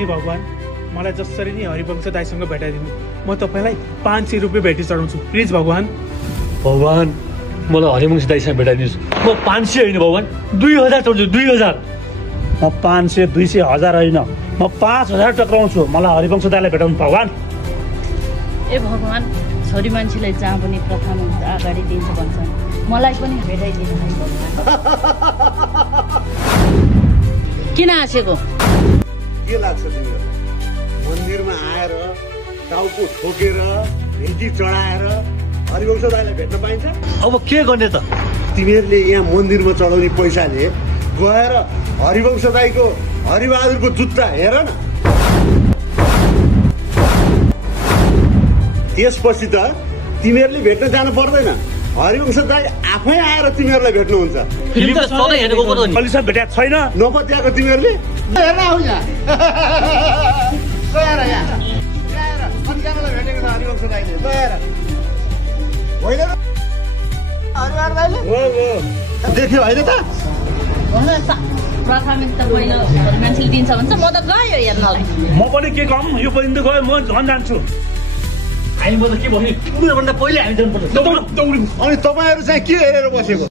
हे भगवान, मलाई जसरी नि हरिवंश दाइसँग भेटाइदिनु। म तपाईलाई 500 रुपियाँ भेटी चढाउँछु, प्लिज भगवान। भगवान, मलाई हरिवंश दाइसँग भेटाइदिनुहोस्। म 500 होइन भगवान, 2000 चढ्छु, 2000। म 500, 200, 1000 होइन, म 5000 टक्राउँछु। मलाई हरिवंश दाइलाई भेटाउनु भगवान। ए भगवान, छोरी मान्छेलाई जहाँ पनि प्रथम अगाडि दिन्छ भन्छन्, मलाई पनि भेटाइदिनु। किन हाँसेको? के लाग्छ तिमीहरूलाई? मन्दिरमा आएर टाउको ठोकेर भेटी चढाएर हरिवंश दाइलाई भेट्न पाइन्छ? अब के गर्ने त? तिमीहरूले यहाँ मन्दिरमा चढाउने पैसाले गएर हरिवंश दाइको हरिबहादुरको जुत्ता हेर न। त्यसपछि त तिमीहरूले भेट्न जानु पर्दैन, हरिवंश दाइ आफै आएर तिमीहरूलाई भेट्नुहुन्छ। फिल्म त सधैँ हेरेको पो त नि। अहिलेसम्म भेटाएको छैन। नपत्याएको तिमीहरूले हेर्न आऊ यहाँ। गएर यहाँ कतिजनालाई भेटेको छ हरिवंश दाइले? गएर होइन हरिबहादुर दाइले देख्यो होइन त? प्रथम त पहिलो छोरी मान्छेले दिन्छ भन्छ, म त गयो हेर्नलाई। म पनि के कम, यो पनि त गयो, म झन् जान्छु। हामी म त के भन्यो, तिमीहरूभन्दा पहिले हामी जानुपर्छ। अनि तपाईँहरू चाहिँ के हेरेर बसेको?